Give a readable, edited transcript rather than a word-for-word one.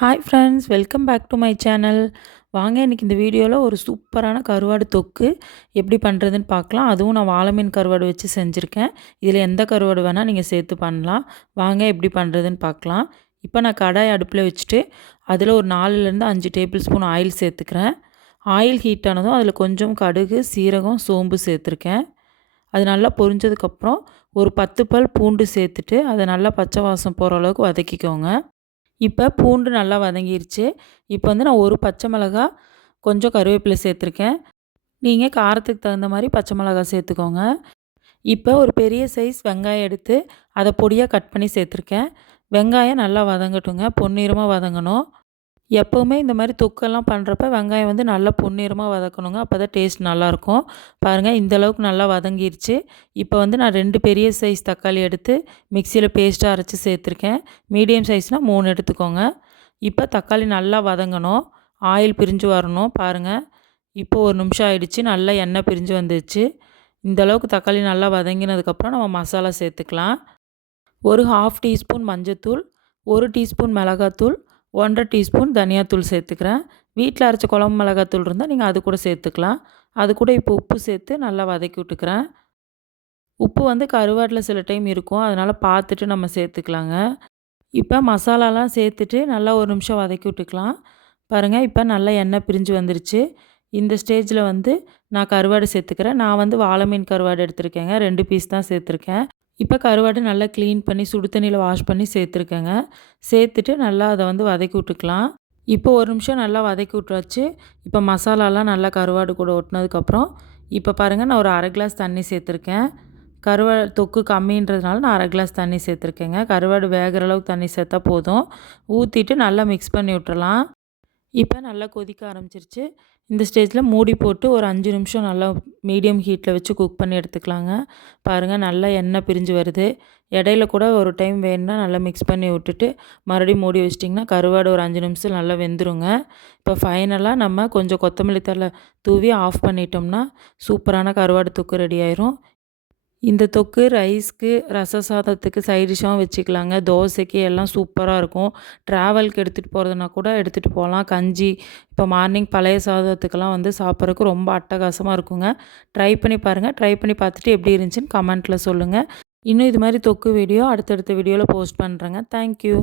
Hi friends, welcome back to my channel. வாங்க இன்றைக்கி இந்த வீடியோவில் ஒரு சூப்பரான கருவாடு தொக்கு எப்படி பண்ணுறதுன்னு பார்க்கலாம். அதுவும் நான் வாழை மீன் கருவாடு வச்சு செஞ்சுருக்கேன். இதில் எந்த கருவாடு வேணால் நீங்கள் சேர்த்து பண்ணலாம். வாங்க எப்படி பண்ணுறதுன்னு பார்க்கலாம். இப்போ நான் கடாய் அடுப்பில் வச்சுட்டு அதில் ஒரு 4லேருந்து 5 டேபிள் ஸ்பூன் ஆயில் சேர்த்துக்கிறேன். ஆயில் ஹீட் ஆனதும் அதில் கொஞ்சம் கடுகு, சீரகம், சோம்பு சேர்த்துருக்கேன். அது நல்லா பொரிஞ்சதுக்கப்புறம் ஒரு 10 பல் பூண்டு சேர்த்துட்டு அதை நல்லா பச்சை வாசம் போகிற அளவுக்கு வதக்கிக்கோங்க. இப்போ பூண்டு நல்லா வதங்கிருச்சு. இப்போ வந்து நான் ஒரு பச்சை மிளகா, கொஞ்சம் கருவேப்பிலை சேர்த்துருக்கேன். நீங்கள் காரத்துக்கு தகுந்த மாதிரி பச்சை மிளகா சேர்த்துக்கோங்க. இப்போ ஒரு பெரிய சைஸ் வெங்காயம் எடுத்து அதை பொடியாக கட் பண்ணி சேர்த்துருக்கேன். வெங்காயம் நல்லா வதங்கட்டுங்க, பொன்னிறமாக வதங்கணும். எப்போவுமே இந்த மாதிரி தொக்கெல்லாம் பண்ணுறப்ப வெங்காயம் வந்து நல்லா பொன்னிறமாக வதக்கணுங்க. அப்போ தான் டேஸ்ட் நல்லாயிருக்கும். பாருங்கள், இந்தளவுக்கு நல்லா வதங்கிருச்சு. இப்போ வந்து நான் 2 பெரிய சைஸ் தக்காளி எடுத்து மிக்சியில் பேஸ்ட்டாக அரைச்சி சேர்த்துருக்கேன். மீடியம் சைஸ்னால் 3 எடுத்துக்கோங்க. இப்போ தக்காளி நல்லா வதங்கணும், ஆயில் பிரிஞ்சு வரணும். பாருங்கள், இப்போ 1 நிமிஷம் ஆயிடுச்சு. நல்லா எண்ணெய் பிரிஞ்சு வந்துடுச்சு. இந்தளவுக்கு தக்காளி நல்லா வதங்கினதுக்கப்புறம் நம்ம மசாலா சேர்த்துக்கலாம். ஒரு 1/2 டீஸ்பூன் மஞ்சத்தூள், 1 டீஸ்பூன் மிளகாத்தூள், 1 1/2 டீஸ்பூன் தனியாத்தூள் சேர்த்துக்கிறேன். வீட்டில் அரைச்ச குழம்பு மிளகாத்தூள் இருந்தால் நீங்கள் அது கூட சேர்த்துக்கலாம். அது கூட இப்போ உப்பு சேர்த்து நல்லா வதக்கி விட்டுக்கிறேன். உப்பு வந்து கருவாட்டில் சில டைம் இருக்கும், அதனால் பார்த்துட்டு நம்ம சேர்த்துக்கலாங்க. இப்போ மசாலாலாம் சேர்த்துட்டு நல்லா 1 நிமிஷம் வதக்கி விட்டுக்கலாம். பாருங்கள், இப்போ நல்லா எண்ணெய் பிரிஞ்சு வந்துருச்சு. இந்த ஸ்டேஜில் வந்து நான் கருவாடு சேர்த்துக்கிறேன். நான் வந்து வாழை மீன் கருவாடு எடுத்திருக்கேங்க. 2 பீஸ் தான் சேர்த்துருக்கேன். இப்போ கருவாடு நல்லா க்ளீன் பண்ணி சுடு தண்ணியில் வாஷ் பண்ணி சேர்த்துருக்கேங்க. சேர்த்துட்டு நல்லா அதை வந்து வதக்கி விட்டுக்கலாம். இப்போ 1 நிமிஷம் நல்லா வதக்கி விட்டாச்சு. இப்போ மசாலாலாம் நல்லா கருவாடு கூட ஒட்டினதுக்கப்புறம் இப்போ பாருங்கள், நான் ஒரு 1/2 கிளாஸ் தண்ணி சேர்த்துருக்கேன். கருவாடு தொக்கு கம்மின்றதுனால நான் 1/2 கிளாஸ் தண்ணி சேர்த்துருக்கேங்க. கருவாடு வேகிற அளவுக்கு தண்ணி சேர்த்தா போதும். ஊற்றிட்டு நல்லா மிக்ஸ் பண்ணி விட்டுறலாம். இப்போ நல்லா கொதிக்க ஆரம்பிச்சிருச்சு. இந்த ஸ்டேஜில் மூடி போட்டு ஒரு 5 நிமிஷம் நல்லா மீடியம் ஹீட்டில் வச்சு குக் பண்ணி எடுத்துக்கலாங்க. பாருங்கள், நல்லா எண்ணெய் பிரிஞ்சு வருது. இடையில கூட ஒரு டைம் வேணுன்னா நல்லா மிக்ஸ் பண்ணி விட்டுட்டு மறுபடியும் மூடி வச்சிட்டிங்கன்னா கருவாடு ஒரு 5 நிமிஷம் நல்லா வெந்துருங்க. இப்போ ஃபைனலாக நம்ம கொஞ்சம் கொத்தமல்லி தழை தூவி ஆஃப் பண்ணிட்டோம்னா சூப்பரான கருவாடு தொக்கு ரெடி ஆயிரும். இந்த தொக்கு ரைஸ்க்கு, ரச சாதத்துக்கு சைட் டிஷ்ஷாகவும் வச்சுக்கலாங்க. தோசைக்கு எல்லாம் சூப்பராக இருக்கும். ட்ராவலுக்கு எடுத்துகிட்டு போகிறதுனா கூட எடுத்துகிட்டு போகலாம். கஞ்சி, இப்போ மார்னிங் பழைய சாதத்துக்கெல்லாம் வந்து சாப்பிட்றதுக்கு ரொம்ப அட்டகாசமாக இருக்குங்க. ட்ரை பண்ணி பாருங்கள். ட்ரை பண்ணி பார்த்துட்டு எப்படி இருந்துச்சுன்னு கமெண்ட்டில் சொல்லுங்கள். இன்னும் இது மாதிரி தொக்கு வீடியோ அடுத்தடுத்த வீடியோவில் போஸ்ட் பண்ணுறேங்க. தேங்க்யூ.